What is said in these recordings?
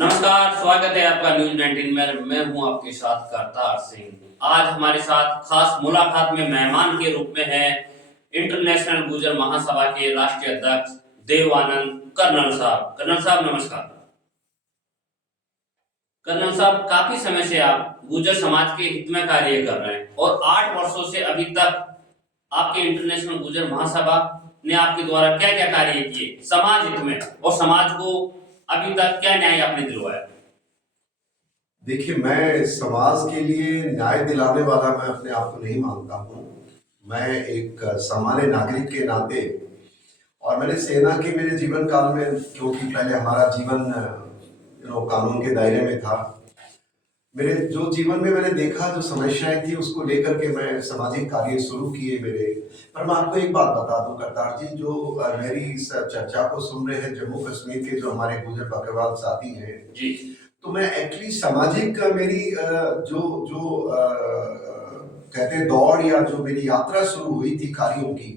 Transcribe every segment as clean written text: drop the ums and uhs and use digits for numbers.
नमस्कार, स्वागत है आपका न्यूज 19 में। मैं हूं आपके साथ करतार सिंह। आज हमारे साथ खास मुलाकात में मेहमान के रूप में है इंटरनेशनल गुर्जर महासभा के राष्ट्रीय अध्यक्ष देवानंद कर्नल साहब। कर्नल साहब नमस्कार। कर्नल साहब, काफी समय से आप गुर्जर समाज के हित में कार्य कर रहे हैं और 8 वर्षों से अभी तक आपके इंटरनेशनल गुर्जर महासभा ने आपके द्वारा क्या क्या कार्य किए समाज हित में, और समाज को अभी तक क्या न्याय आपने दिलवाया? देखिए, मैं समाज के लिए न्याय दिलाने वाला मैं अपने आप को नहीं मानता हूँ। मैं एक सामान्य नागरिक के नाते, और मैंने सेना के मेरे जीवन काल में, क्योंकि पहले हमारा जीवन कानून के दायरे में था, मेरे जो जीवन में मैंने देखा जो समस्याएं थी उसको लेकर के मैं सामाजिक कार्य शुरू किए मेरे। पर मैं आपको एक बात बता दूं करतार जी, जो मेरी इस चर्चा को सुन रहे हैं जम्मू कश्मीर के जो हमारे गुर्जर बकरवाल साथी हैं जी, तो मैं एक्चुअली सामाजिक मेरी जो जो कहते हैं दौड़ या जो मेरी यात्रा शुरू हुई थी कार्यों की,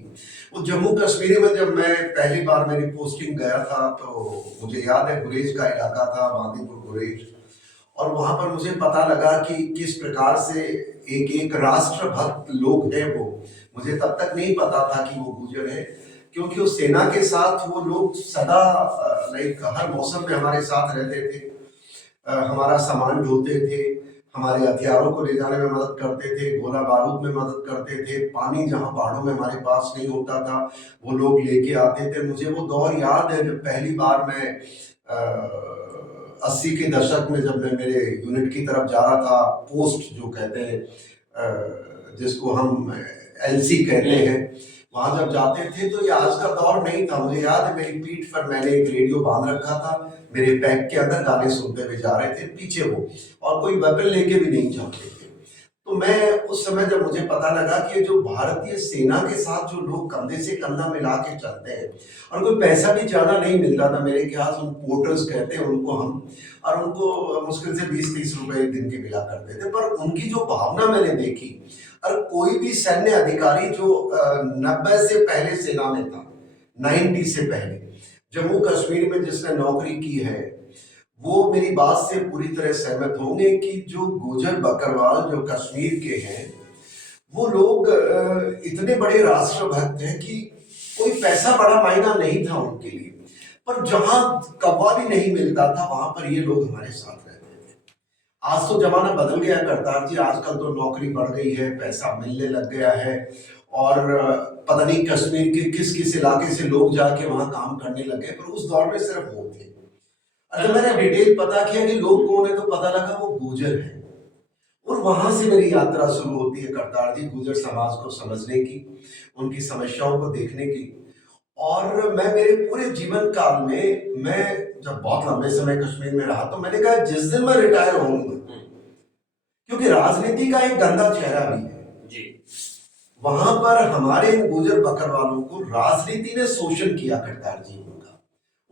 वो जम्मू कश्मीर में जब मैं पहली बार मेरी पोस्टिंग गया था तो मुझे याद है गुरेज का इलाका था, बांदीपुर गुरेज, और वहां पर मुझे पता लगा कि किस प्रकार से एक एक राष्ट्रभक्त लोग हैं। वो मुझे तब तक नहीं पता था कि वो गुर्जर है, क्योंकि उस सेना के साथ वो लोग सदा लाइक हर मौसम में हमारे साथ रहते थे, हमारा सामान ढोते थे, हमारे हथियारों को ले जाने में मदद करते थे, गोला बारूद में मदद करते थे, पानी जहां पहाड़ों में हमारे पास नहीं होता था वो लोग लेके आते थे। मुझे वो दौर याद है जब पहली बार मैं 80 के दशक में जब मैं मेरे यूनिट की तरफ जा रहा था, पोस्ट जो कहते हैं जिसको हम एलसी कहते हैं, वहां जब जाते थे तो ये आज का दौर नहीं था। मुझे याद है मेरी पीठ पर मैंने एक रेडियो बांध रखा था, मेरे पैक के अंदर गाने सुनते हुए जा रहे थे पीछे वो, और कोई वेपन लेके भी नहीं जाते थे। तो मैं उस समय जब मुझे पता लगा कि जो भारतीय सेना के साथ जो लोग कंधे से कंधा मिला के चलते हैं, और कोई पैसा भी ज्यादा नहीं मिलता था मेरे ख्याल, उन पोर्टर्स कहते हैं उनको हम, और उनको मुश्किल से 20-30 रुपए एक दिन के मिला करते थे, पर उनकी जो भावना मैंने देखी, और कोई भी सैन्य अधिकारी जो 90 से पहले सेना में था, 90 से पहले जम्मू कश्मीर में जिसने नौकरी की है, वो मेरी बात से पूरी तरह सहमत होंगे कि जो गुर्जर बकरवाल जो कश्मीर के हैं, वो लोग इतने बड़े राष्ट्रभक्त हैं कि कोई पैसा बड़ा मायना नहीं था उनके लिए, पर जहां कब्बा भी नहीं मिलता था वहां पर ये लोग हमारे साथ रहते थे। आज तो जमाना बदल गया करतार जी, आजकल तो नौकरी बढ़ गई है, पैसा मिलने लग गया है, और पता नहीं कश्मीर के किस किस इलाके से लोग जाके वहां काम करने लगे, पर उस दौर में सिर्फ वो थे। अगर मैंने डिटेल पता किया कि लोग कौन है तो पता लगा वो गुर्जर है, और वहां से मेरी यात्रा शुरू होती है करतार जी, गुर्जर समाज को समझने की, उनकी समस्याओं को देखने की। और मैं मेरे पूरे जीवन काल में, मैं जब बहुत लंबे समय कश्मीर में रहा तो मैंने कहा जिस दिन मैं रिटायर होऊंगा, क्योंकि राजनीति का एक गंदा चेहरा भी है जी, वहां पर हमारे इन गुर्जर बकरवालों को राजनीति ने शोषण किया करतार जी,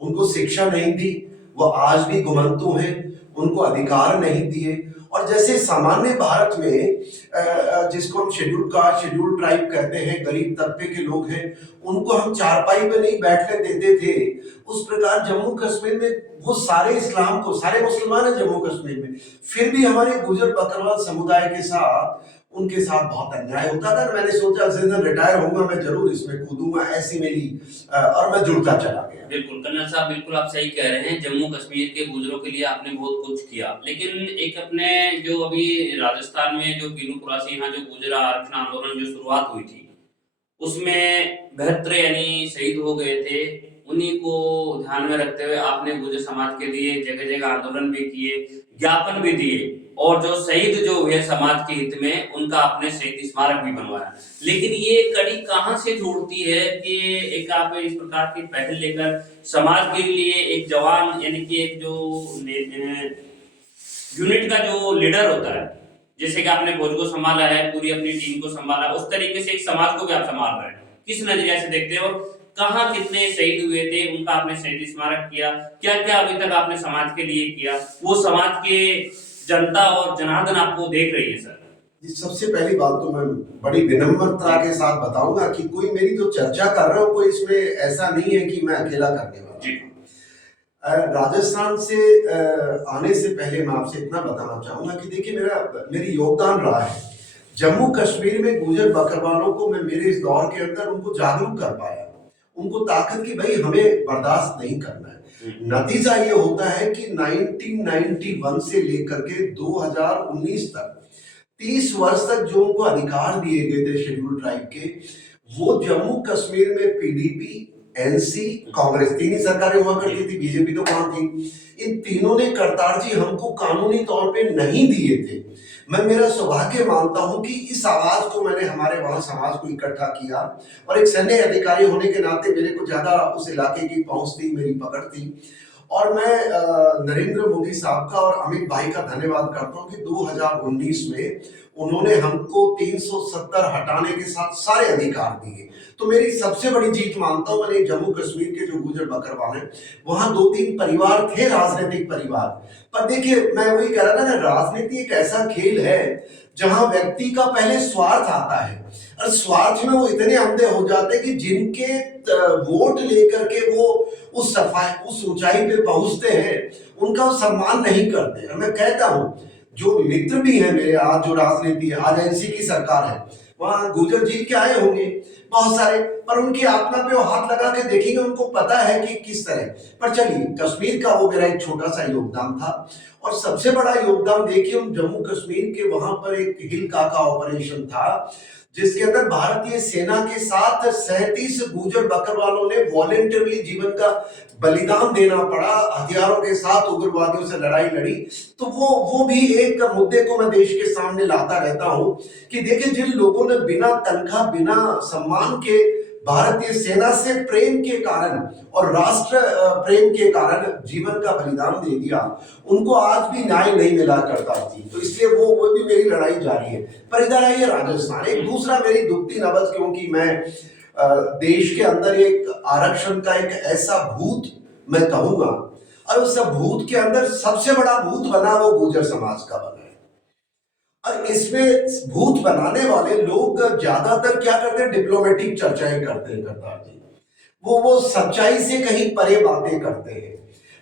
उनको शिक्षा नहीं दी, वो आज भी घुमंतु हैं, उनको अधिकार नहीं दिए। और जैसे सामान्य भारत में जिसको हम शेड्यूल कास्ट, शेड्यूल ट्राइब कहते हैं, गरीब तबके के लोग हैं, उनको हम चारपाई पे नहीं बैठने देते थे, उस प्रकार जम्मू कश्मीर में वो सारे इस्लाम को, सारे मुसलमान हैं जम्मू कश्मीर में, फिर भी हमारे गुर्जर बकरवाल समुदाय के साथ, उनके साथ बहुत अन्याय होता था। मैंने सोचा जिस दिन रिटायर होऊंगा मैं जरूर इसमें कूदूंगा, ऐसी मेरी और मैं जुड़ता चला गया। बिल्कुल कर्नल साहब, बिल्कुल आप सही कह रहे हैं। जम्मू कश्मीर के गुर्जरों के लिए आपने बहुत कुछ किया, लेकिन एक अपने जो अभी राजस्थान में जो पीलू कुरासी यहाँ जो गुर्जर आरक्षण आंदोलन जो शुरुआत हुई थी, उसमें 72 यानी शहीद हो गए थे। उन्हीं को ध्यान में रखते हुए आपने गुर्जर समाज के लिए जगह जगह आंदोलन भी किए, ज्ञापन भी दिए, और जो शहीद जो हुए समाज के हित में उनका आपने शहीद स्मारक भी बनवाया। लेकिन ये कड़ी कहां से जुड़ती है कि एक आप इस प्रकार की पहल लेकर समाज के लिए एक जवान यानी कि एक जो यूनिट का जो लीडर होता है, जैसे कि आपने फौज को संभाला है, पूरी अपनी टीम को संभाला, उस तरीके से एक समाज को भी आप संभाल रहे हैं, किस नजरिया से देखते हैं? और कहाँ कितने शहीद हुए थे, उनका आपने शहीद स्मारक किया, क्या क्या अभी तक आपने समाज के लिए किया, वो समाज के जनता और जनार्दन आपको देख रही है सर? सबसे पहली बात तो मैं बड़ी विनम्रता के साथ बताऊंगा कि कोई मेरी जो चर्चा कर रहा हूं कोई इसमें ऐसा नहीं है कि मैं अकेला करने वाला। राजस्थान से आने से पहले मैं आपसे इतना बताना चाहूंगा कि देखिए मेरी योगदान रहा है जम्मू कश्मीर में गुजर बकरवालों को। मैं मेरे इस दौर के अंदर उनको जागरूक कर पाया, उनको ताकत की भाई हमें बर्दाश्त नहीं करना है। नतीजा ये होता है कि 1991 से लेकर के 2019 तक 30 वर्ष तक जो उनको अधिकार दिए गए थे शेड्यूल ट्राइब के, वो जम्मू कश्मीर में पीडीपी, एनसी, कांग्रेस, तीन ही सरकारें हुआ करती थी, बीजेपी तो कहां थी। इन तीनों ने करतार जी हमको कानूनी तौर पे नहीं दिए थे। मैं मेरा सौभाग्य मानता हूं कि इस आवाज को मैंने हमारे वहां समाज को इकट्ठा किया, और एक सैन्य अधिकारी होने के नाते मेरे को ज्यादा उस इलाके की पहुंच थी, मेरी पकड़ थी। और मैं नरेंद्र मोदी साहब का और अमित भाई का धन्यवाद करता हूं कि 2019 में उन्होंने हमको 370 हटाने के साथ सारे अधिकार दिए। तो मेरी सबसे बड़ी जीत मानता हूं मैंने जम्मू कश्मीर के जो गुजर बकरवाल हैं, वहां 2-3 परिवार थे, राजनीतिक परिवार। पर देखिए मैं वही कह रहा था ना, राजनीति एक ऐसा खेल है जहां व्यक्ति का पहले स्वार्थ आता है, और स्वार्थ में वो इतने अंधे हो जाते हैं कि जिनके वोट लेकर के वो उस ऊंचाई पे पहुंचते हैं, उनका सम्मान नहीं करते। और मैं कहता हूं जो मित्र भी है मेरे, आज जो राजनीति है, आज एनसी की सरकार है, वहां गुजर जीत के आए होंगे बहुत सारे, पर उनकी आत्मा पे वो हाथ लगा के देखेंगे, उनको पता है कि किस तरह। पर चलिए, कश्मीर का वो मेरा एक छोटा सा योगदान था। और सबसे बड़ा योगदान देखिए, हम जम्मू कश्मीर के वहां पर एक हिल काका ऑपरेशन था, जिसके अंदर भारतीय सेना के साथ 37 गुजर बकरवालों ने वॉलेंटरली जीवन का बलिदान देना पड़ा, हथियारों के साथ उग्रवादियों से लड़ाई लड़ी। तो वो भी एक मुद्दे को मैं देश के सामने लाता रहता हूं कि देखिए, जिन लोगों ने बिना तनख्वाह, बिना सम्मान के भारतीय सेना से प्रेम के कारण और राष्ट्र प्रेम के कारण जीवन का बलिदान दे दिया, उनको आज भी न्याय नहीं मिला करता थी। तो इसलिए वो भी मेरी लड़ाई जारी है। पर इधर आइए राजस्थान, एक दूसरा मेरी दुखती नबज, क्योंकि मैं देश के अंदर एक आरक्षण का एक ऐसा भूत मैं कहूंगा, और उस भूत के अंदर सबसे बड़ा भूत बना वो गुर्जर समाज का बना है। और इसमें भूत बनाने वाले लोग ज्यादातर क्या करते हैं, डिप्लोमेटिक चर्चाएं करते हैं करतार जी, वो सच्चाई से कहीं परे बातें करते हैं।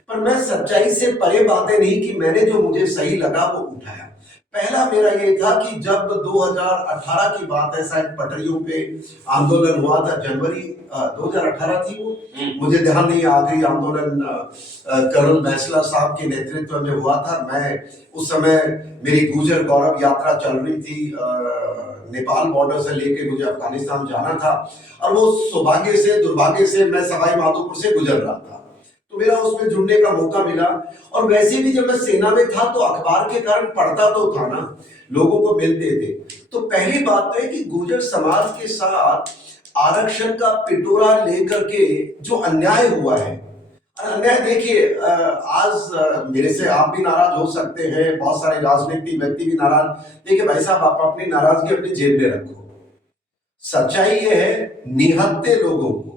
पर मैं सच्चाई से परे बातें नहीं की, मैंने जो मुझे सही लगा वो उठाया। पहला मेरा ये था कि जब 2018 की बात है, शायद पटरियों पे आंदोलन हुआ था, जनवरी 2018 थी वो, मुझे ध्यान नहीं, आखिरी आंदोलन कर्नल बैसला साहब के नेतृत्व में हुआ था। मैं उस समय, मेरी गुजर गौरव यात्रा चल रही थी, नेपाल बॉर्डर से लेके मुझे अफगानिस्तान जाना था, और वो सौभाग्य से दुर्भाग्य से मैं सवाई माधोपुर से गुजर रहा था, तो मेरा उसमें जुड़ने का मौका मिला। और वैसे भी जब मैं सेना में था तो अखबार के कारण पढ़ता तो था ना, लोगों को मिलते थे। तो पहली बात तो है कि गुर्जर समाज के साथ आरक्षण का पिटोरा लेकर के जो अन्याय हुआ है, और अन्याय देखिए, आज मेरे से आप भी नाराज हो सकते हैं, बहुत सारे राजनीतिक व्यक्ति भी नाराज। देखिए भाई साहब, आप अपनी नाराजगी अपनी जेब में रखो। सच्चाई ये है, निहत्थे लोगों को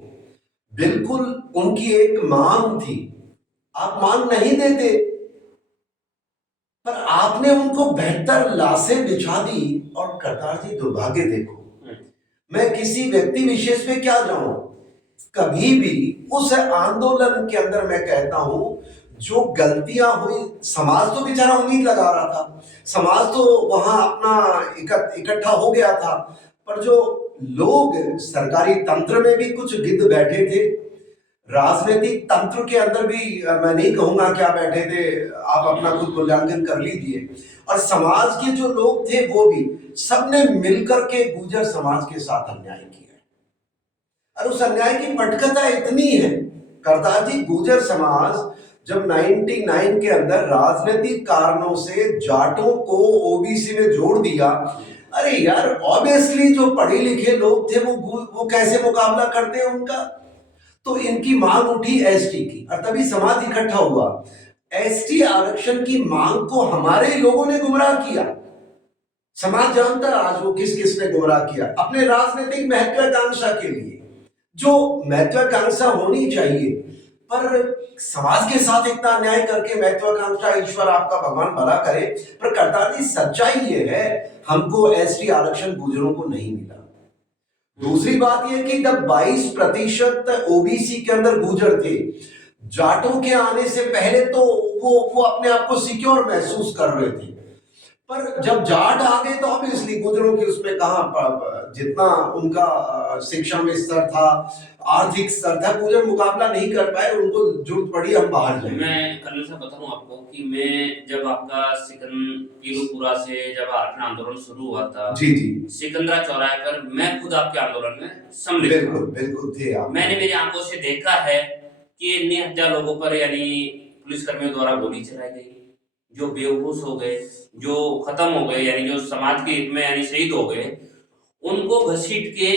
बिल्कुल उनकी एक मांग थी, आप मांग नहीं देते, पर आपने उनको बेहतर लाशें बिछा दी। और करतार जी, दुर्भाग्य देखो, मैं किसी व्यक्ति विशेष पे क्या जाऊं, कभी भी उस आंदोलन के अंदर मैं कहता हूं जो गलतियां हुई, समाज तो बेचारा उम्मीद लगा रहा था, समाज तो वहां अपना इकट्ठा हो गया था, पर जो लोग सरकारी तंत्र में भी कुछ गिद्ध बैठे थे, राजनीतिक तंत्र के अंदर भी मैं नहीं कहूंगा क्या बैठे थे, आप अपना खुद मूल्यांकन कर लीजिए, और समाज के जो लोग थे वो भी, सबने मिलकर के गुर्जर समाज के साथ अन्याय किया। और उस अन्याय की पटकथा इतनी है करतार जी, गुर्जर समाज जब 99 के अंदर राजनीतिक कारणों से जाटों को ओबीसी में जोड़ दिया, अरे यार, ऑब्वियसली जो पढ़े लिखे लोग थे वो कैसे मुकाबला करते हैं उनका। तो इनकी मांग उठी एसटी की, और तभी समाज इकट्ठा हुआ। एसटी आरक्षण की मांग को हमारे लोगों ने गुमराह किया। समाज जानता आज वो किस किस ने गुमराह किया, अपने राजनीतिक महत्वाकांक्षा के लिए, जो महत्वाकांक्षा होनी चाहिए, पर समाज के साथ इतना अन्याय करके महत्वाकांक्षा, ईश्वर आपका भगवान भला करे। पर करतार जी, सच्चाई ये है, हमको एसटी आरक्षण गुर्जरों को नहीं मिला। दूसरी बात यह कि जब 22% ओबीसी के अंदर गुर्जर थे, जाटों के आने से पहले तो वो अपने आप को सिक्योर महसूस कर रहे थे, पर जब जाट आ गए तो ऑब्वियसली गुजरों की उसमें कहाँ जितना उनका शिक्षा में स्तर था, आर्थिक स्तर था, गुजर मुकाबला नहीं कर पाए, उनको जरूरत पड़ी हम बाहर जाएं। मैं कर्नल साहब बताऊं आपको कि मैं जब आपका पीलूपुरा से जब आरक्षण आंदोलन शुरू हुआ था, जी जी, सिकंदरा चौराहे पर मैं खुद आपके आंदोलन में सम्मिलित था। बिल्कुल बिल्कुल थे आप। मैंने मेरी आंखों से देखा है कि निहत्या लोगों पर यानी पुलिसकर्मियों द्वारा गोली चलाई गई, जो बेहोश हो गए, जो खत्म हो गए, यानी जो समाज के हित में यानी शहीद हो गए, उनको घसीट के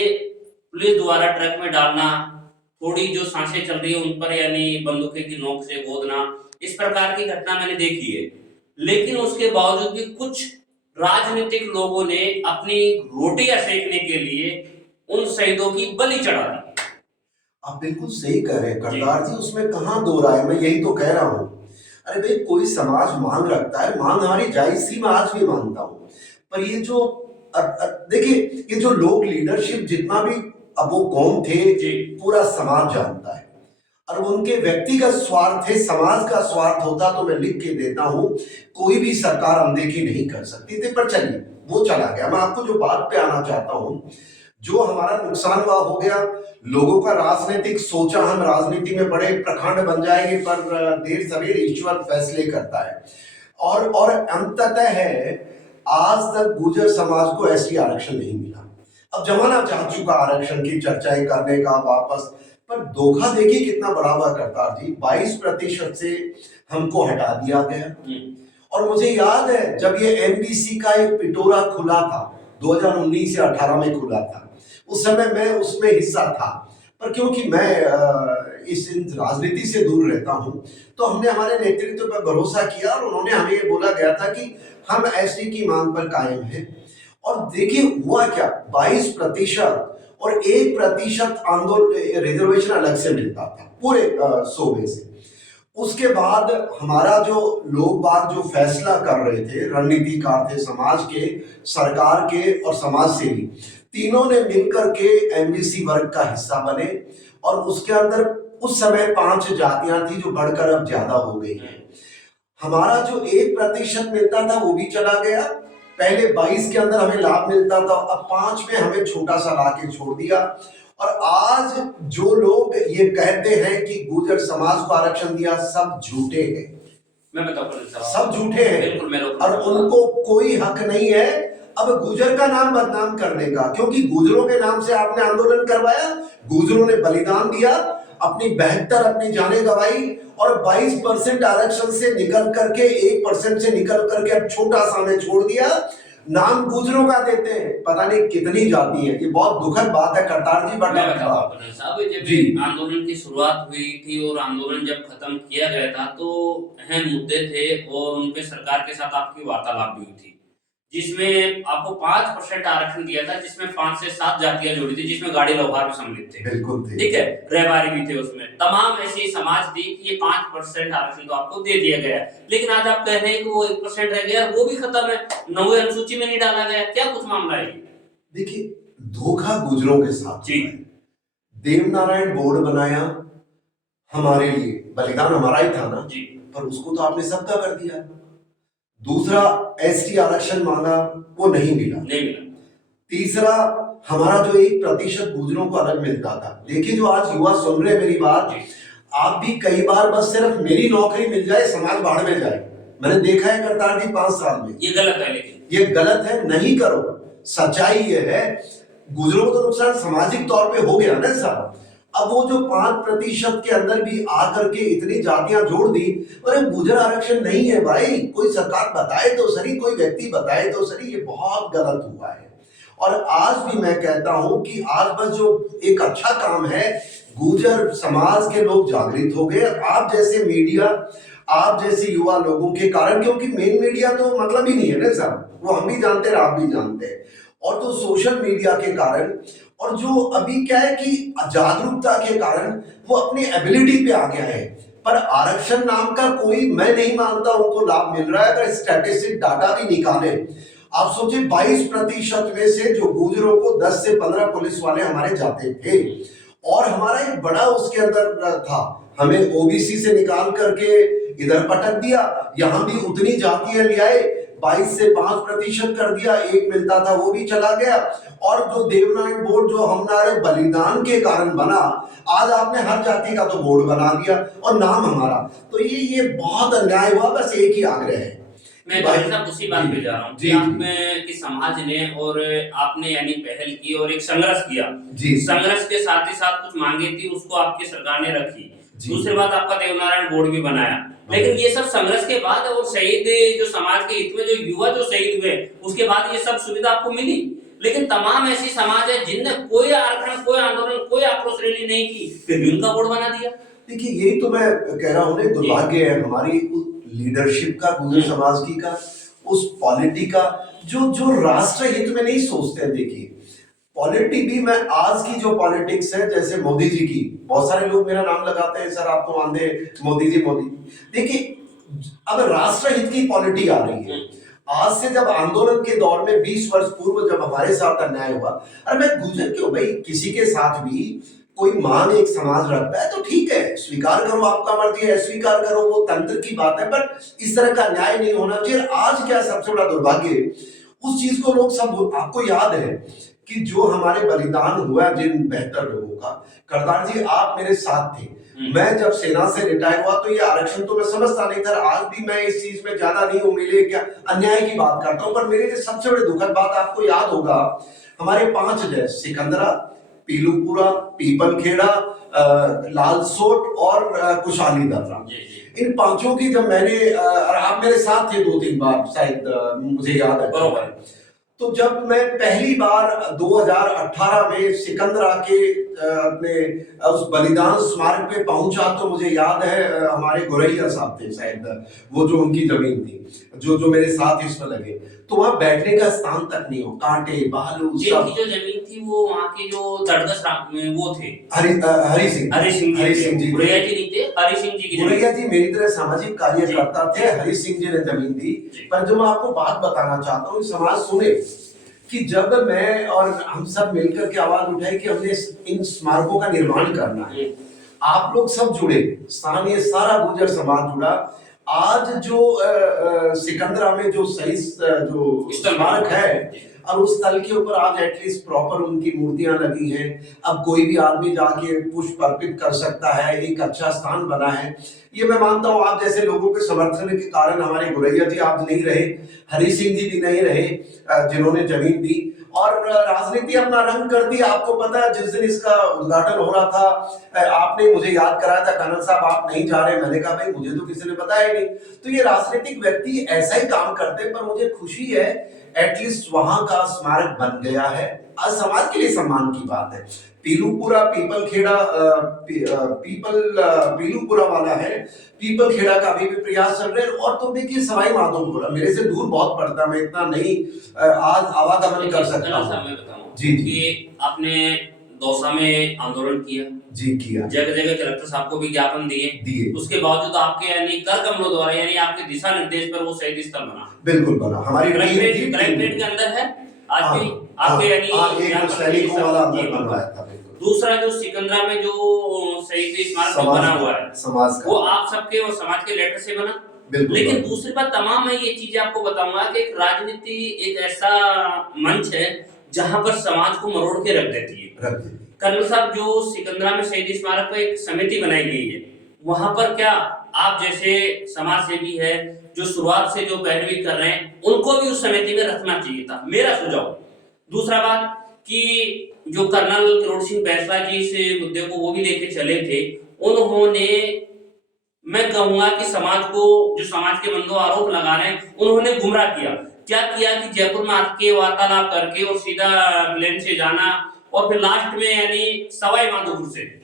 पुलिस द्वारा ट्रक में डालना, थोड़ी जो सांसें चल रही है उन पर यानी बंदूकें की नोक से गोदना, इस प्रकार की घटना मैंने देखी है। लेकिन उसके बावजूद भी कुछ राजनीतिक लोगों ने अपनी रोटियां सेकने के लिए उन शहीदों की बलि चढ़ा दी। आप बिल्कुल सही कह रहे हैं करतार जी, उसमें कहाँ दो राय, मैं यही तो कह रहा हूँ। अरे भाई, कोई समाज मांग रखता है, मांग हमारी जायज सी, मैं आज भी मानता हूँ, पर ये जो देखिए, ये जो लोग लीडरशिप जितना भी, अब वो कौन थे, पूरा समाज जानता है, और उनके व्यक्तिगत स्वार्थ है, समाज का स्वार्थ होता तो मैं लिख के देता हूं, कोई भी सरकार अनदेखी नहीं कर सकती थी। पर चलिए, वो चला गया। मैं आपको जो बात पे आना चाहता हूं, जो हमारा नुकसान हुआ हो गया, लोगों का राजनीतिक सोचा हम राजनीति में बड़े प्रखंड बन जाएंगे, पर देर सवेर ईश्वर फैसले करता है। और अंततः है, आज तक गुर्जर समाज को एसटी आरक्षण नहीं मिला। अब जमाना जा चुका आरक्षण की चर्चाएं करने का वापस, पर धोखा देखिए कितना बड़ा हुआ करतार जी, 22% से हमको हटा दिया गया। और मुझे याद है जब ये एमबीसी का एक पिटोरा खुला था, 2019 या 18 में खुला था, उस समय मैं उसमें हिस्सा था, पर क्योंकि मैं इस राजनीति से दूर रहता हूं, तो हमने हमारे नेतृत्व पर भरोसा किया और उन्होंने हमें ये बोला गया था कि हम एसटी की मांग पर कायम हैं। और देखिए हुआ क्या, 22% और 1% आंदोलन रिजर्वेशन अलग से मिलता था पूरे 100 में से। उसके बाद हमारा जो लोग बाग जो फैसला कर रहे थे, रणनीतिकार थे, समाज के, सरकार के और समाज सेवी, तीनों ने मिलकर के एमबीसी वर्ग का हिस्सा बने। और उसके अंदर उस समय 5 जातियां थी जो बढ़कर अब ज्यादा हो गई हैं। हमारा जो 1% मिलता था वो भी चला गया। पहले 22 के अंदर हमें लाभ मिलता था, अब 5 में हमें छोटा सा ला के छोड़ दिया। और आज जो लोग ये कहते हैं कि गुर्जर समाज को आरक्षण दिया, सब झूठे हैं। मैं बताऊं, सब झूठे हैं और उनको कोई हक नहीं है अब गुर्जर का नाम बदनाम करने का, क्योंकि गुर्जरों के नाम से आपने आंदोलन करवाया, गुर्जरों ने बलिदान दिया, अपनी 72 अपनी जाने गवाई, और 22% आरक्षण से निकल करके 1% से निकल करके अब छोटा सा में छोड़ दिया। नाम गुर्जरों का देते हैं, पता नहीं कितनी जाती है। ये बहुत दुखद बात है करतार जी। साहब, जब आंदोलन की शुरुआत हुई थी और आंदोलन जब खत्म किया गया था, तो अहम मुद्दे थे और उनपे सरकार के साथ आपकी वार्तालाप भी हुई थी, जिसमें आपको 5% आरक्षण दिया था, जिसमें 5 से 7 जातियां जुड़ी थी, जिसमें गाड़ी लोहार भी सम्मिलित थे। बिल्कुल थे। ठीक है, रहबारी भी थे उसमें, तमाम ऐसी समाज थी कि ये 5% आरक्षण तो आपको दे दिया गया। लेकिन आज आप कह रहे हैं कि वो 1% रह गया, वो भी खत्म है, 9वीं अनुसूची में नहीं डाला गया, क्या कुछ मामला है? देखिए, धोखा गुर्जरों के साथ जी। देवनारायण बोर्ड बनाया हमारे लिए, बलिदान हमारा ही था ना जी, पर उसको तो आपने सबका कर दिया। दूसरा, एसटी आरक्षण मांगा, वो नहीं मिला। तीसरा, हमारा जो 1% गुर्जरों को अलग मिलता था। देखिए, जो आज युवा सुन रहे हैं मेरी बात, आप भी कई बार बस सिर्फ मेरी नौकरी मिल जाए, समाज बाढ़ में जाए, मैंने देखा है करतार जी 5 साल में। ये गलत है, लेकिन ये गलत है, नहीं करो। सच्चाई ये है, गुर्जरों को तो नुकसान सामाजिक तौर पे हो गया ना साहब। अब वो जो 5% के अंदर भी आकर के इतनी जातियां जोड़ दी, अरे गुर्जर आरक्षण नहीं है भाई, कोई सरकार बताए तो सही, कोई व्यक्ति बताए तो सही, ये बहुत गलत हुआ है। और आज भी मैं कहता हूं कि आज बस जो एक अच्छा काम है, गुर्जर समाज के लोग जागृत हो गए, आप जैसे मीडिया, आप जैसे युवा लोगों के कारण, क्योंकि मेन मीडिया तो मतलब ही नहीं है ना साहब, वो हम भी जानते हैं, आप भी जानते हैं, और तो सोशल मीडिया के कारण, और जो अभी क्या है कि जागरूकता के कारण वो अपनी एबिलिटी पे आ गया है। पर आरक्षण नाम का कोई, मैं नहीं मानता उनको लाभ मिल रहा है। अगर स्टैटिस्टिक डाटा भी निकाले, आप सोचिए 22% में से जो गुर्जरों को 10 से 15 पुलिस वाले हमारे जाते थे, और हमारा एक बड़ा उसके अंदर था, हमें ओबीसी से निकाल करके इधर पटक दिया, यहां भी उतनी जातियां ले आए, 22 से 5% कर दिया, एक मिलता था वो भी चला गया। और जो देवनारायण बोर्ड जो हमारे बलिदान के कारण बना, आज आपने हर जाति का तो बोर्ड बना दिया और नाम हमारा, तो ये बहुत अन्याय हुआ। बस एक ही आग्रह है, मैं भाई साहब उसी बात पे जा रहा हूँ कि जी आप में कि समाज ने और आपने यानी पहल की और एक संघर्ष किया जी, संघर्ष के साथ ही साथ कुछ मांगे थी, उसको आपकी सरकार ने रखी। जी। दूसरी बात, आपका देवनारायण बोर्ड भी बनाया। लेकिन ये सब संघर्ष के बाद और शहीद जो समाज के हित में जो युवा जो शहीद हुए, उसके बाद ये सब सुविधा आपको मिली। लेकिन तमाम ऐसी समाज है जिनने कोई आरक्षण, कोई आंदोलन, कोई आक्रोश रैली नहीं की, फिर भी उनका बोर्ड बना दिया। देखिए यही तो मैं कह रहा हूँ, दुर्भाग्य है हमारी लीडरशिप का, गुजर समाज की का, उस पॉलिटी का, जो राष्ट्र हित में नहीं सोचते हैं। देखिए पॉलिटी भी, मैं आज की जो पॉलिटिक्स है, जैसे मोदी जी की, बहुत सारे लोग मेरा नाम लगाते हैं, सर आप तो मानते मोदी जी मोदी। देखिए अब राष्ट्र हित की पॉलिटी आ रही है। आज से जब आंदोलन के दौर में 20 वर्ष पूर्व जब हमारे साथ अन्याय हुआ, अरे मैं गुजर क्यों भाई, किसी के साथ भी कोई मान एक समाज रखता है तो ठीक है, स्वीकार करो, आपका मर्जी है, स्वीकार करो, वो तंत्र की बात है, पर इस तरह का न्याय नहीं होना चाहिए। आज क्या सबसे बड़ा दुर्भाग्य, उस चीज को लोग सब, आपको याद है कि जो हमारे बलिदान हुआ जिन बेहतर लोगों का, करतार जी आप मेरे साथ थे, मैं जब सेना से रिटायर हुआ तो ये आरक्षण तो मैं समझता नहीं था, आज भी मैं इस चीज में ज्यादा नहीं हूं, मेरे क्या अन्याय की बात करता हूं, पर मेरे लिए सबसे बड़ी दुखद बात, आपको याद होगा हमारे 5 जय, सिकंदरा, पीलूपुरा, पीपलखेड़ा, लालसोट और कुशाली दर्रा, इन 5 की जब मैंने, और आप मेरे साथ थे 2-3 बार शायद, मुझे याद है बरोबर। तो जब मैं पहली बार 2018 में सिकंदरा के अपने उस बलिदान स्मारक पे पहुंचा, तो मुझे याद है हमारे गोरैया साहब थे शायद, वो जो उनकी जमीन थी, जो मेरे साथ इसमें लगे, तो वहां बैठने का स्थान तक नहीं हो, कांटे बालू सब। जो जमीन थी वो वहाँ के जो दरगस में वो थे, हरि सिंह जी, गोरैया जी नहीं थे, हरि सिंह जी की गोरैया जी मेरी तरह सामाजिक कार्यकर्ता थे, हरि सिंह जी ने जमीन दी। पर जो मैं आपको बात बताना चाहता हूँ, समाज सुने, कि जब मैं और हम सब मिलकर के आवाज उठाई कि हमने इन स्मारकों का निर्माण करना है, आप लोग सब जुड़े, स्थानीय सारा गुर्जर समाज जुड़ा। आज जो सिकंदरा में जो सही जो स्मारक है, और उस स्थल के ऊपर आज एटलीस्ट प्रॉपर उनकी मूर्तियां लगी हैं, अब कोई भी आदमी जाके पुष्प अर्पित कर सकता है, एक अच्छा स्थान बना है। ये मैं मानता हूँ आप जैसे लोगों के समर्थन के कारण हमारे गोरैया जी आज नहीं रहे, हरि सिंह जी भी नहीं रहे, जिन्होंने जमीन दी, और राजनीति अपना रंग कर दी। आपको पता है जिस दिन इसका उद्घाटन हो रहा था, आपने मुझे याद कराया था, कर्नल साहब आप नहीं जा रहे, मैंने कहा भाई मुझे तो किसी ने बताया नहीं। तो ये राजनीतिक व्यक्ति ऐसा ही काम करते हैं, पर मुझे खुशी है एटलीस्ट वहां का स्मारक बन गया है, आज समाज के लिए सम्मान की बात है। पीलूपुरा, पीपलखेड़ा, पीलूपुरा वाला है, पीपलखेड़ा का भी प्रयास चल रहे हैं। और तो देखिए सवाई माधोपुर मेरे से दूर बहुत पड़ता, मैं इतना नहीं आज आवागमन कर सकता हूँ। जी कि आपने दौसा में आंदोलन किया, जी किया, जगह जगह कलेक्टर साहब को भी ज्ञापन दिए, उसके बावजूद आपके यानी कर कमलों द्वारा, यानी आपके दिशा निर्देश पर वो शहीद स्थल बना, बिल्कुल बना, हमारी कलेक्ट्रेट के अंदर है आज भी आपके, यानी सैनिकों वाला अंदर बनवाया था। दूसरा जो सिकंदरा में जो शहीद स्मारक बना हुआ है समाज का, वो आप सबके और समाज के लेटर से बना। लेकिन दूसरी बात, तमाम मैं ये चीजें आपको बताऊंगा कि एक राजनीति एक ऐसा मंच है जहां पर समाज को मरोड़ के रख देती है। कर्नल साहब, जो सिकंदरा में शहीद स्मारक पर एक समिति बनाई गई है, वहां पर क्या आप जैसे समाज सेवी है जो शुरुआत से जो पैरवी कर रहे हैं, उनको भी उस समिति में रखना चाहिए था, मेरा सुझाव। दूसरा बात कि जो कर्नल किरोड़ सिंह बैंसला जी इस मुद्दे को वो भी लेके चले थे, उन्होंने, मैं कहूंगा कि समाज को, जो समाज के बंधु आरोप लगा रहे हैं, उन्होंने गुमराह किया। क्या किया कि जयपुर में आके वार्तालाप करके और सीधा प्लेन से जाना, और फिर लास्ट में यानी सवाई माधोपुर से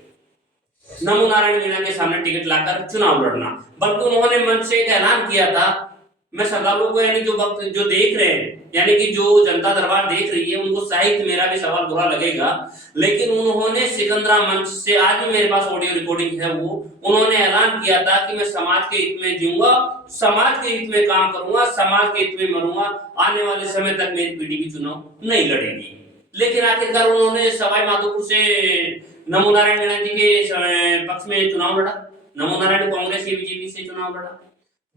नमो नारायण मीणा के सामने टिकट लाकर चुनाव लड़ना। बल्कि उन्होंने मंच से एक ऐलान किया था, मैं श्रद्धालुओं को, यानी जो वक्त जो देख रहे हैं, यानी कि जो जनता दरबार देख रही है, उनको साहित्य मेरा भी सवाल बुरा लगेगा, लेकिन उन्होंने सिकंदरा मंच से, आज भी मेरे पास ऑडियो रिकॉर्डिंग है, वो उन्होंने ऐलान किया था कि मैं समाज के हित में जीऊंगा, समाज के हित में काम करूंगा, समाज के हित में मरूंगा, आने वाले समय तक मेरी पीढ़ी भी चुनाव नहीं लड़ेगी। लेकिन आखिरकार उन्होंने सवाई माधोपुर से नमो नारायण मीणा जी के पक्ष में चुनाव लड़ा, नमो नारायण कांग्रेस या बीजेपी से चुनाव लड़ा।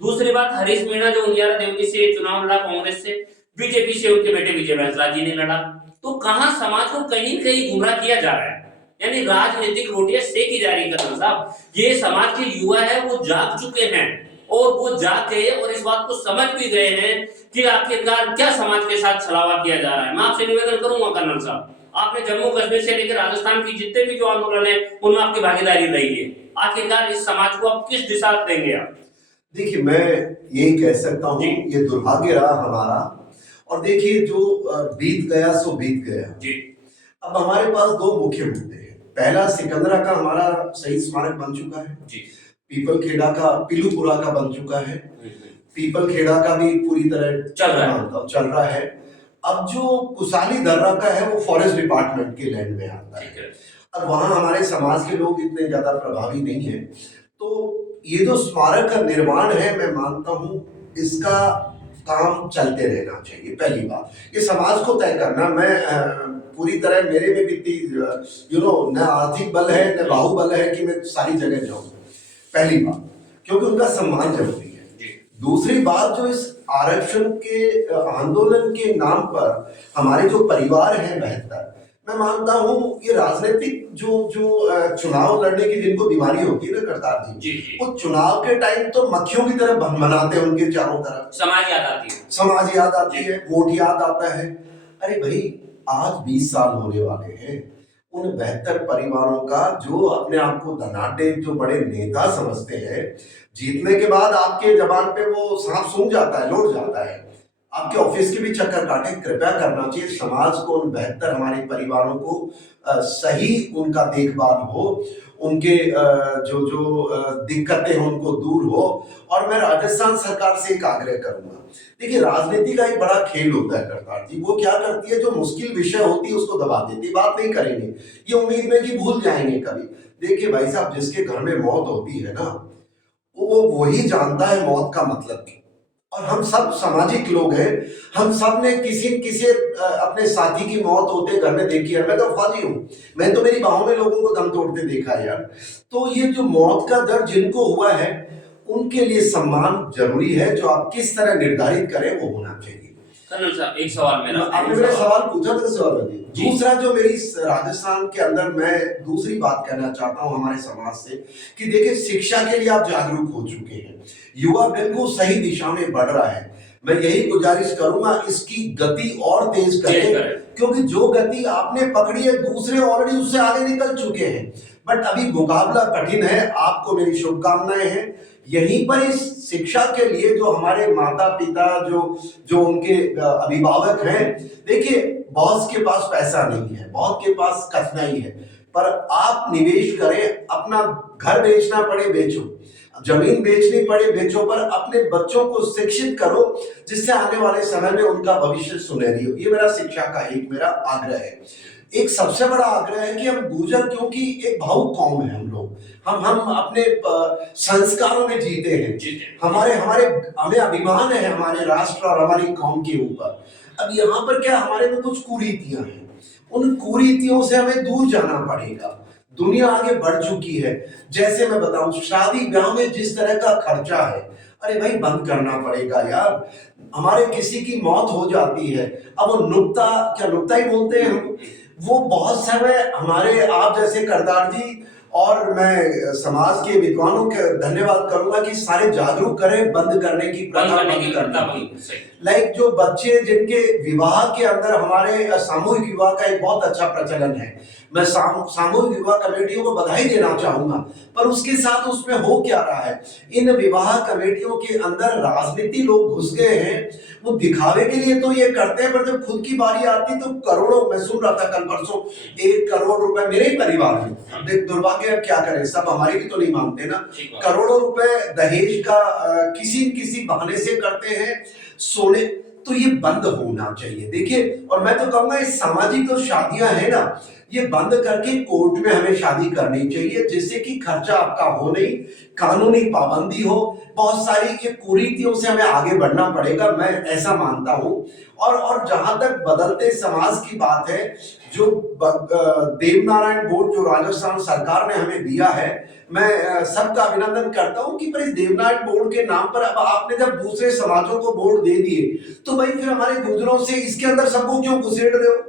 दूसरी बात, हरीश मीणा जो उनियारा देवती से चुनाव लड़ा कांग्रेस से, बीजेपी से उनके बेटे विजय बैंसला जी ने लड़ा। तो कहां समाज को कहीं कहीं गुमराह किया जा रहा है, यानी राजनीतिक रोटियां सेकी जा रही कर्नल साहब। ये समाज के युवा है वो जाग चुके हैं, और वो जाग गए और इस बात को समझ भी गए हैं कि आखिरकार क्या समाज के साथ छलावा किया जा रहा है। मैं आपसे निवेदन करूंगा कर्नल साहब, आपने जम्मू कश्मीर से लेकर राजस्थान की जितने भी जो आंदोलन है उनमें आपकी भागीदारी रही है, आखिरकार इस समाज को आप किस दिशा देंगे आप? देखिए, मैं यही कह सकता हूँ, ये दुर्भाग्य रहा हमारा। और देखिए, जो बीत गया सो बीत गया जी। अब हमारे पास दो मुख्य मुद्दे हैं। पहला, सिकंदरा का हमारा शहीद स्मारक बन चुका है जी। पीपल खेड़ा का, पीलूपुरा का बन चुका है। पीपल खेड़ा का भी पूरी तरह चल रहा है। अब जो कुसाली दर्रा का है वो फॉरेस्ट डिपार्टमेंट के लैंड में आता है। अब वहां हमारे समाज के लोग इतने ज्यादा प्रभावी नहीं है, तो ये जो स्मारक का निर्माण है, मैं मानता हूं इसका काम चलते रहना चाहिए। पहली बात, ये समाज को तय करना। मैं पूरी तरह, मेरे में भी न आर्थिक बल है न बाहुबल है कि मैं सारी जगह जाऊं, पहली बात, क्योंकि उनका सम्मान जरूरी है। दूसरी बात, जो इस आरक्षण के आंदोलन के नाम पर हमारे जो परिवार हैं बेहतर, मैं मानता हूं ये राजनीतिक जो चुनाव लड़ने की जिनको बीमारी होती है ना करतार जी, वो चुनाव के टाइम तो मक्खियों की तरह मनाते हैं उनके चारों तरफ। समाज याद आती है, समाज याद आती है, वोट याद आता है। अरे भाई, आज 20 साल होने वाले हैं उन बेहतर परिवारों का, जो अपने आप को धनाढ्य, जो बड़े नेता समझते हैं, जीतने के बाद आपके जबान पे वो सांप सूंघ जाता है, लौट जाता है, आपके ऑफिस के भी चक्कर काटे। कृपया करना चाहिए समाज को, उन बेहतर हमारे परिवारों को सही उनका देखभाल हो, उनके जो दिक्कतें हैं उनको दूर हो। और मैं राजस्थान सरकार से एक आग्रह करूंगा, देखिए, राजनीति का एक बड़ा खेल होता है करतार जी। वो क्या करती है, जो मुश्किल विषय होती है उसको दबा देती, बात नहीं करेंगे, ये उम्मीद में कि भूल जाएंगे कभी। देखिए भाई साहब, जिसके घर में मौत होती है ना, वो वही जानता है मौत का मतलब क्या। और हम सब सामाजिक लोग हैं, हम सब ने किसी किसी अपने साथी की मौत होते घर में देखी है। मैं तो फौजी हूं, मैं तो मेरी बाहों में लोगों को दम तोड़ते देखा है यार। तो ये जो मौत का दर्द जिनको हुआ है, उनके लिए सम्मान जरूरी है। जो आप किस तरह निर्धारित करें वो होना चाहिए। कर्नल साहब, एक सवाल मेरा, आपने मेरा सवाल पूछा था, सवाल दूसरा जो मेरी राजस्थान के अंदर मैं दूसरी बात कहना चाहता हूं हमारे समाज से, कि देखिए, शिक्षा के लिए आप जागरूक हो चुके हैं, युवा बिल्कुल सही दिशा में बढ़ रहा है। मैं यही गुजारिश करूंगा, इसकी गति और तेज करें, क्योंकि जो गति आपने पकड़ी है, दूसरे ऑलरेडी उससे आगे निकल चुके हैं। बट अभी मुकाबला कठिन है। आपको मेरी शुभकामनाएं हैं। यहीं पर इस शिक्षा के लिए जो हमारे माता पिता, जो उनके अभिभावक हैं, देखिए, बहुत के पास पैसा नहीं है, बहुत के पास कठिनाई है, पर आप निवेश करें। अपना घर बेचना पड़े बेचो, जमीन बेचनी पड़े बेचो, पर अपने बच्चों को शिक्षित करो, जिससे आने वाले समय में उनका भविष्य सुनहरी हो। ये मेरा शिक्षा का एक मेरा आग्रह है। एक सबसे बड़ा आग्रह है कि हम गुर्जर, क्योंकि एक भावुक कौम है हम लोग, हम अपने संस्कारों में जीते हैं। हमें अभिमान है हमारे राष्ट्र और हमारी कौम के ऊपर। अब यहाँ पर क्या, हमारे में कुछ कुरीतियां हैं, उन कुरीतियों से हमें दूर जाना पड़ेगा। दुनिया आगे बढ़ चुकी है। जैसे मैं बताऊं, शादी ब्याह में जिस तरह का खर्चा है, अरे भाई, बंद करना पड़ेगा यार। हमारे किसी की मौत हो जाती है, अब वो नुक्ता ही बोलते हैं हम, वो बहुत समय हमारे, आप जैसे करतार जी और मैं समाज के विद्वानों के धन्यवाद करूंगा कि सारे जागरूक करें, बंद करने की प्रथा बंद करना। लाइक जो बच्चे जिनके विवाह के अंदर, हमारे सामूहिक विवाह का एक बहुत अच्छा प्रचलन है। मैं सामूहिक विवाह कमेटियों को बधाई देना चाहूंगा, पर उसके साथ उसमें हो क्या रहा है, इन विवाह कमेटियों के अंदर राजनीति लोग घुस गए हैं। वो दिखावे के लिए तो ये करते हैं, पर जब खुद की बारी आती तो करोड़ों, मैं सुन रहा था कल परसों, 1 करोड़ रुपए मेरे ही परिवार में, देख दुर्भाग्य, अब क्या करें, सब हमारी भी तो नहीं मानते ना, करोड़ों रुपए दहेज का किसी बहाने से करते हैं, सोने। तो ये बंद होना चाहिए। देखिए, और मैं तो कहूंगा, इस सामाजिक जो शादियां है ना, ये बंद करके कोर्ट में हमें शादी करनी चाहिए, जिससे कि खर्चा आपका हो नहीं, कानूनी पाबंदी हो, बहुत सारी ये कुरीतियों से हमें आगे बढ़ना पड़ेगा, मैं ऐसा मानता हूं। और जहां तक बदलते समाज की बात है, जो देवनारायण बोर्ड जो राजस्थान सरकार ने हमें दिया है, मैं सबका अभिनंदन करता हूं कि भाई देवनारायण बोर्ड के नाम पर अब आपने जब दूसरे समाजों को बोर्ड दे दिए, तो भाई फिर हमारे गुजरों से इसके अंदर सबको क्यों घुसेड़ रहे हो?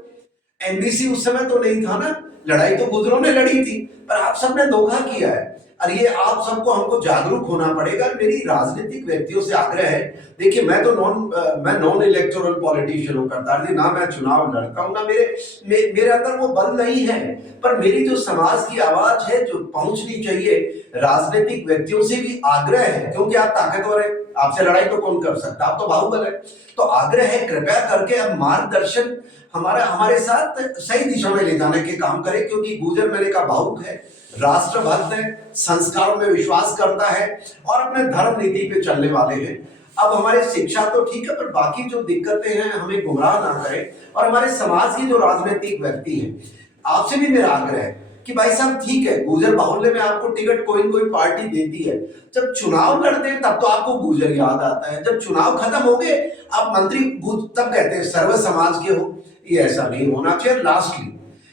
एनबीसी उस समय तो नहीं था ना, लड़ाई तो गुजरों ने लड़ी थी, पर आप सबने धोखा किया है। और ये आप सबको हमको जागरूक होना पड़ेगा। मेरी राजनीतिक व्यक्तियों से आग्रह है, देखिए मैं नॉन इलेक्टोरल पॉलिटिशियन हूँ करतार जी, ना मैं चुनाव लड़ता हूँ, ना मेरे अंदर वो बल नहीं है, पर मेरी जो समाज की आवाज है जो पहुंचनी चाहिए, राजनीतिक व्यक्तियों से भी आग्रह है, क्योंकि आप ताकतवर है, आपसे लड़ाई तो कौन कर सकता, आप तो बाहुबल है। तो आग्रह है, कृपया करके अब मार्गदर्शन हमारे साथ सही दिशा में ले जाने के काम करें, क्योंकि गुजर मैंने कहा भावुक है, राष्ट्रभक्त है, संस्कारों में विश्वास करता है और अपने धर्म नीति पे चलने वाले हैं। अब हमारे शिक्षा तो ठीक है, पर बाकी जो दिक्कतें हैं हमें गुमराह ना करें। और हमारे समाज की जो राजनीतिक व्यक्ति हैं, आपसे भी मेरा आग्रह है कि भाई साहब ठीक है, गुजर बाहुल्य में आपको टिकट कोई न कोई पार्टी देती है, जब चुनाव लड़ते हैं तब तो आपको गुजर याद आता है, जब चुनाव खत्म हो गए आप मंत्री तब कहते हैं सर्व समाज के हो। ये ऐसा नहीं होना चाहिए। लास्टली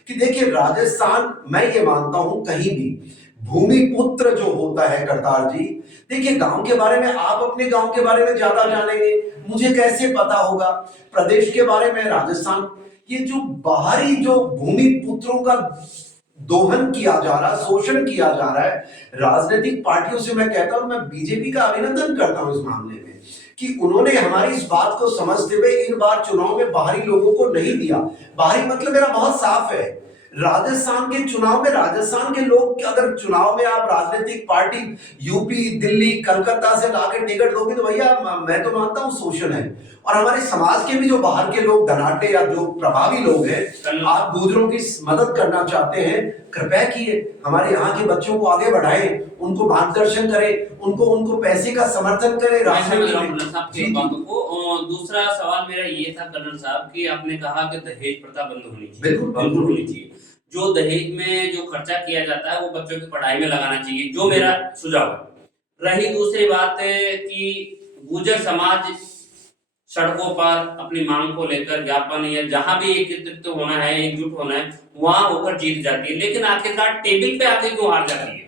कि देखिए राजस्थान, मैं ये मानता हूं कहीं भी भूमि पुत्र जो होता है करतार जी, देखिए गांव के बारे में आप अपने गांव के बारे में ज्यादा जानेंगे, मुझे कैसे पता होगा प्रदेश के बारे में, राजस्थान, ये जो बाहरी जो भूमि पुत्रों का दोहन किया जा रहा, शोषण किया जा रहा है राजनीतिक पार्टियों से, मैं कहता हूं, मैं बीजेपी का अभिनंदन करता हूं इस मामले में कि उन्होंने हमारी इस बात को समझते हुए इन बार चुनाव में बाहरी लोगों को नहीं दिया। बाहरी मतलब मेरा बहुत साफ है, राजस्थान के चुनाव में राजस्थान के लोग, अगर चुनाव में आप राजनीतिक पार्टी यूपी, दिल्ली, कलकत्ता से लाके टिकट दोगे तो भैया मैं तो मानता हूं शोषण है। और हमारे समाज के भी जो बाहर के लोग धनाटे या जो प्रभावी लोग हैं, आप गुजरों की मदद करना चाहते हैं, कृपया किए, हमारे यहाँ के बच्चों को आगे बढ़ाएं, उनको मार्गदर्शन करें, उनको पैसे का समर्थन करें। दूसरा सवाल मेरा ये था कर्नल साहब कि आपने कहा कि दहेज प्रथा बंद होनी चाहिए, बिल्कुल बंद होनी चाहिए। जो दहेज में जो खर्चा किया जाता है वो बच्चों की पढ़ाई में लगाना चाहिए, जो मेरा सुझाव है। रही दूसरी बात कि गुर्जर समाज सड़कों पर अपनी मांग को लेकर ज्ञापन या जहां भी एकत्रित होना है, एकजुट होना है, वहां होकर जीत जाती है, लेकिन आखिरकार टेबल पे आके क्यों हार जाती है?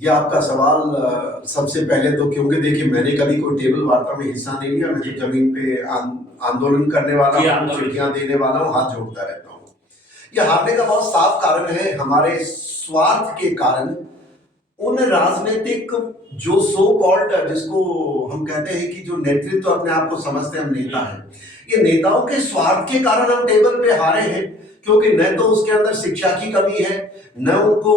ये आपका सवाल सबसे पहले तो, क्योंकि देखिए मैंने कभी कोई टेबल वार्ता में हिस्सा नहीं लिया, मैं तो जमीन पे आंदोलन करने वाला हूँ, चिट्ठियां देने वाला हूँ, हाथ जोड़ता रहता हूँ। ये हारने का बहुत साफ कारण है हमारे स्वार्थ के कारण। उन राजनीतिक जो सो कॉल्ड, जिसको हम कहते हैं कि जो नेतृत्व अपने आप को समझते हैं हम नेता हैं, ये नेताओं के स्वार्थ के कारण हम टेबल पे हारे हैं, क्योंकि न तो उसके अंदर शिक्षा की कमी है, न उनको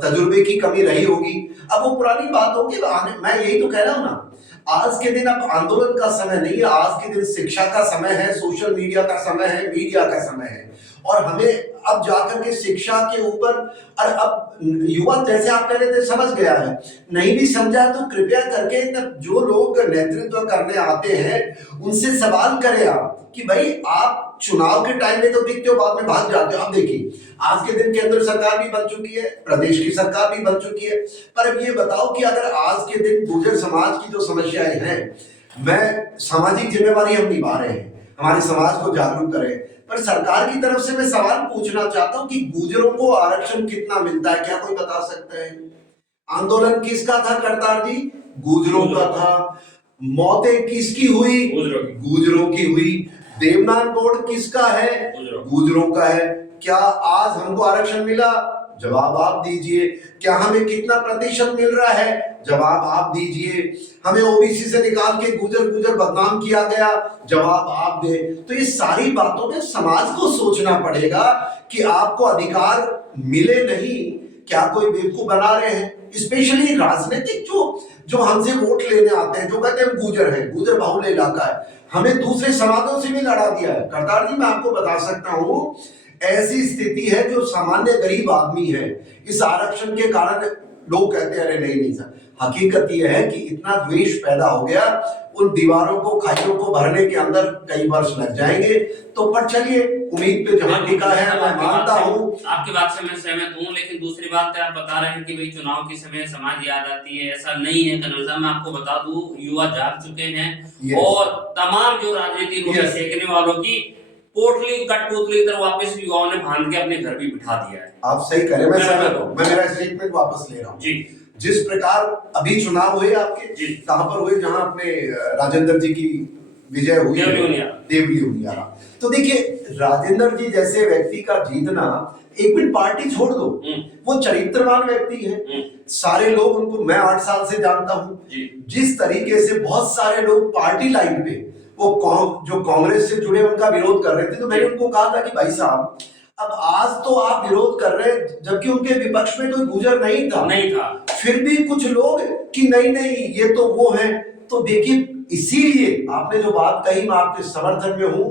तजुर्बे की कमी रही होगी। अब वो पुरानी बात होगी, मैं यही तो कह रहा हूं ना, आज के दिन अब आंदोलन का समय नहीं है, आज के दिन शिक्षा का समय है, सोशल मीडिया का समय है, मीडिया का समय है। और हमें अब जाकर के शिक्षा के ऊपर, और अब युवा जैसे आप कह रहे थे समझ गया है, नहीं भी समझा तो कृपया करके जो लोग नेतृत्व करने आते हैं उनसे सवाल करें आप कि भाई आप चुनाव के टाइम में तो दिखते हो, बाद में भाग जाते हो। अब देखिए आज के दिन केंद्र सरकार भी बन चुकी है, प्रदेश की सरकार भी बन चुकी है, पर अब ये बताओ कि अगर आज के दिन गुर्जर समाज की जो समस्याएं हैं, मैं सामाजिक जिम्मेवारी हम निभा रहे हैं, हमारे समाज को जागरूक करें, पर सरकार की तरफ से मैं सवाल पूछना चाहता हूं कि गुर्जरों को आरक्षण कितना मिलता है, क्या कोई बता सकता है? आंदोलन किसका था करतार जी? गुर्जरों का था। मौतें किसकी हुई? गुर्जरों की हुई। देवनारायण बोर्ड किसका है? गुर्जरों का है। क्या आज हमको आरक्षण मिला? जवाब आप दीजिए। क्या हमें कितना प्रतिशत मिल रहा है? जवाब आप दीजिए। हमें ओबीसी से निकाल के गुर्जर बदनाम किया गया, जवाब आप दे। तो ये सारी बातों में समाज को सोचना पड़ेगा कि आपको अधिकार मिले नहीं, क्या कोई बेवकूफ बना रहे हैं? स्पेशली राजनीतिक जो हमसे वोट लेने आते हैं, जो कहते हैं गुर्जर है, गुर्जर बाहुल्य इलाका है, हमें दूसरे समाजों से भी लड़ा दिया है। करतार जी मैं आपको बता सकता हूं, ऐसी स्थिति है जो सामान्य गरीब आदमी है, इस आरक्षण के कारण लोग कहते हैं अरे नहीं सर, हकीकत यह है कि इतना द्वेष पैदा हो गया, उन दीवारों को, खाइयों को भरने के अंदर कई वर्ष लग जाएंगे। तो पर चलिए उम्मीद पे जहां टिका है, मैं मानता हूँ। आपकी बात से मैं सहमत हूँ, लेकिन दूसरी बात है, आप बता रहे हैं कि भाई चुनाव के समय समाज याद आती है, ऐसा नहीं है कर्नल साहब। मैं आपको बता दूं, युवा जाग चुके हैं और तमाम जो राजनीति रोटी सेकने वालों की पोटली कठपुतली की तरह वापस युवाओं ने बांध के अपने घर भी बिठा दिया है। आप सही कह रहे हैं, मैं सहमत हूँ। मैं मेरा स्टेटमेंट वापस ले रहा हूँ जी। जिस प्रकार अभी चुनाव हुए आपके कहां पर हुए, जहां अपने राजेंद्र जी की विजय हुई, देवली उनियारा। तो देखिए, राजेंद्र जी जैसे व्यक्ति का जीतना, एक मिनट पार्टी छोड़ दो, वो चरित्रवान व्यक्ति है। सारे लोग उनको, मैं 8 साल से जानता हूं, जिस तरीके से बहुत सारे लोग पार्टी लाइन पे वो जो कांग्रेस से जुड़े उनका विरोध कर रहे थे, तो मैंने उनको कहा था कि भाई साहब, अब आज तो आप विरोध कर रहे हैं, जबकि उनके विपक्ष में कोई गुजर नहीं था, फिर भी कुछ लोग कि नहीं ये तो वो है। तो देखिए, इसीलिए आपने जो बात कही, मैं आपके समर्थन में हूं।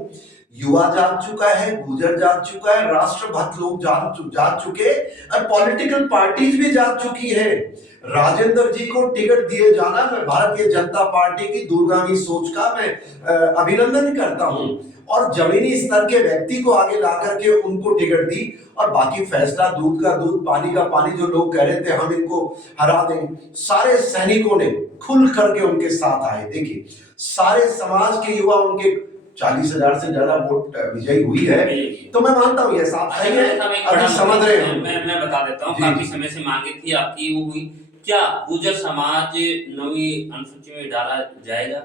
युवा जाग चुका है, गुजर जाग चुका है, राष्ट्रभक्त लोग जाग चुके, और पॉलिटिकल पार्टीज भी जाग चुकी है। राजेंद्र जी को टिकट दिए जाना, मैं भारतीय जनता पार्टी की दूरगामी सोच का मैं अभिनंदन करता हूं, और जमीनी स्तर के व्यक्ति को आगे ला करके उनको टिकट दी, और बाकी फैसला दूध का दूध पानी का पानी, जो लोग कह रहे थे हम इनको हरा देंगे, सारे सैनिकों ने खुल करके उनके साथ आए। देखिए, सारे समाज के युवा उनके 40,000 से ज्यादा वोट विजयी हुई है, तो मैं मानता हूँ ये साफ सही है। अभी समझ रहे हैं, मैं बता देता हूँ, काफी समय से मांगे थी आपकी, वो हुई। क्या गुर्जर समाज 9वीं अनुसूची में डाला जाएगा?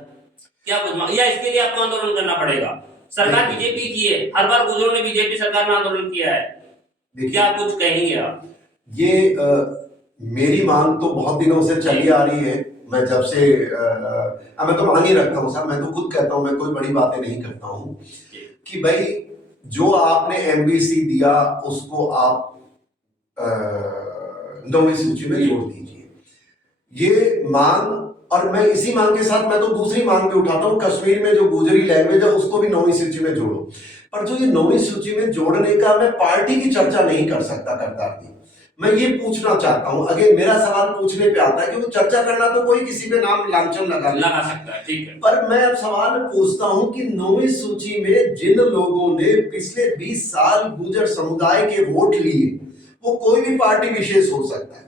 क्या कुछ, या इसके लिए आपको आंदोलन करना पड़ेगा? सरकार बीजेपी की है, हर बार गुर्जरों ने बीजेपी सरकार में आंदोलन किया है, क्या कुछ कहेंगे आप? ये मेरी मांग तो बहुत दिनों से चली आ रही है। मैं जब से मैं तो मांग ही रखता हूँ साहब, मैं तो खुद कहता हूँ, मैं कोई बड़ी बातें नहीं करता हूँ, कि भाई जो आपने एमबीसी दिया उसको आप 9वीं सूची में जोड़ दीजिए, ये मांग। और मैं इसी मांग के साथ मैं तो दूसरी मांग भी उठाता हूँ, कश्मीर में जो गुजरी लैंग्वेज है उसको भी 9वीं सूची में जोड़ो। पर जो ये 9वीं सूची में जोड़ने का, मैं पार्टी की चर्चा नहीं कर सकता करतार जी, मैं ये पूछना चाहता हूं। अगर मेरा सवाल पूछने पे आता है, क्योंकि चर्चा करना तो कोई किसी पे नाम लांछन लगा सकता है, ठीक है, पर मैं अब सवाल पूछता हूं कि 9वीं सूची में जिन लोगों ने पिछले 20 साल गुर्जर समुदाय के वोट लिए, वो कोई भी पार्टी विशेष हो सकता है।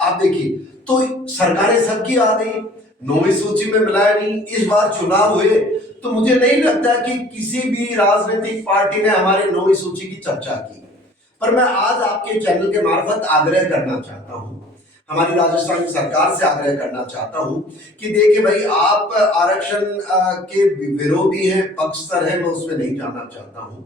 आप देखिए, तो सरकारें सबकी आ गई, 9वीं सूची में मिलाया नहीं। इस बार चुनाव हुए तो मुझे नहीं लगता कि किसी भी राजनीतिक पार्टी ने हमारे 9वीं सूची की चर्चा की। पर मैं आज आपके चैनल के मार्फत आग्रह करना चाहता हूं, हमारी राजस्थान की सरकार से आग्रह करना चाहता हूं कि देखिए भाई, आप आरक्षण के विरोधी हैं, पक्षधर हैं, मैं उसमें नहीं जाना चाहता हूं।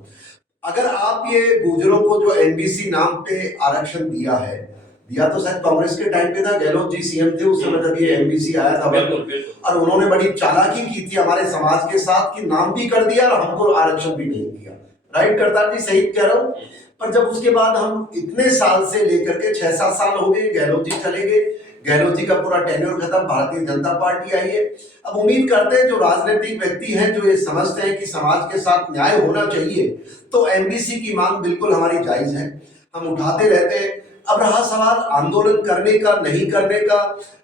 अगर आप ये गुर्जरों को जो एमबीसी नाम पे आरक्षण दिया तो शायद कांग्रेस के टाइम पे था, गहलोत जी सीएम थे उस समय जब ये एमबीसी आया था, और उन्होंने बड़ी चालाकी की थी हमारे समाज के साथ, कि नाम भी कर दिया और हमको आरक्षण भी नहीं दिया। राइट करतार जी, सही कह रहा हूं? पर जब उसके बाद हम इतने साल से लेकर के 6-7 साल हो गए, गहलोत जी चले गए, गहलोत जी का पूरा टेन्योर खत्म, भारतीय जनता पार्टी आई है। अब उम्मीद करते हैं जो राजनीतिक व्यक्ति हैं, जो ये समझते हैं कि समाज के साथ न्याय होना चाहिए, तो एमबीसी की मांग बिल्कुल हमारी जायज है, हम उठाते रहते हैं। अब रहा सवाल आंदोलन करने का नहीं करने का,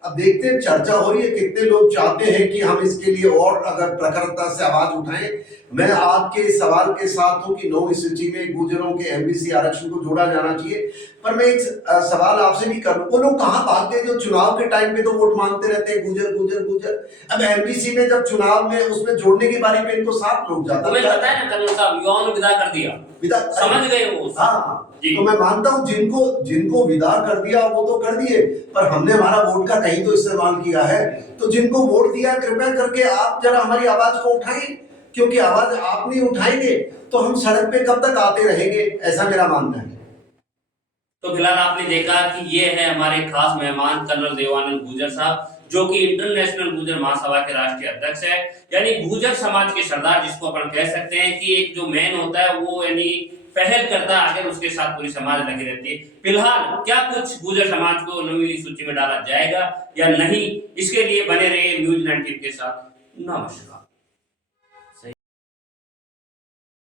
अब देखते हैं, चर्चा हो रही है, कितने लोग चाहते हैं कि हम इसके लिए और अगर प्रखरता से आवाज उठाएं। मैं आपके सवाल के साथ हूं कि 9वीं सूची में गुर्जरों के एमबीसी आरक्षण को जोड़ा जाना चाहिए। पर मैं एक सवाल आपसे भी करूं, वो लोग कहां भाग गए जो चुनाव के टाइम पे तो वोट मांगते रहते हैं, गुर्जर गुर्जर गुर्जर। अब एमबीसी में जब चुनाव में उसमें जोड़ने की बारी पे इनको 7 लोग जाता है, पता है ना कर्नल साहब, युवाओं ने विदा कर दिया, समझ गए वो। हाँ, तो मैं मानता हूं जिनको विदा कर दिया वो तो कर दिए, पर हमने हमारा वोट का कहीं तो इस्तेमाल किया है। तो जिनको वोट दिया, कृपया करके आप जरा हमारी आवाज को उठाएं, क्योंकि आवाज आप नहीं उठाएंगे तो हम सड़क पे कब तक आते रहेंगे, ऐसा मेरा मानना है। तो फिलहाल आपने देखा कि ये है हमारे खास मेहमान कर्नल देवानंद गुर्जर साहब, जो कि इंटरनेशनल गुर्जर महासभा के राष्ट्रीय अध्यक्ष है, यानी गुर्जर समाज के सरदार जिसको अपन कह सकते हैं, कि एक जो मैन होता है वो यानी पहल करता है, आगे उसके साथ पूरी समाज लगी रहती है। फिलहाल क्या कुछ गुर्जर समाज को 9वीं सूची में डाला जाएगा या नहीं, इसके लिए बने रहिए न्यूज़ 19 के साथ। नमस्कार।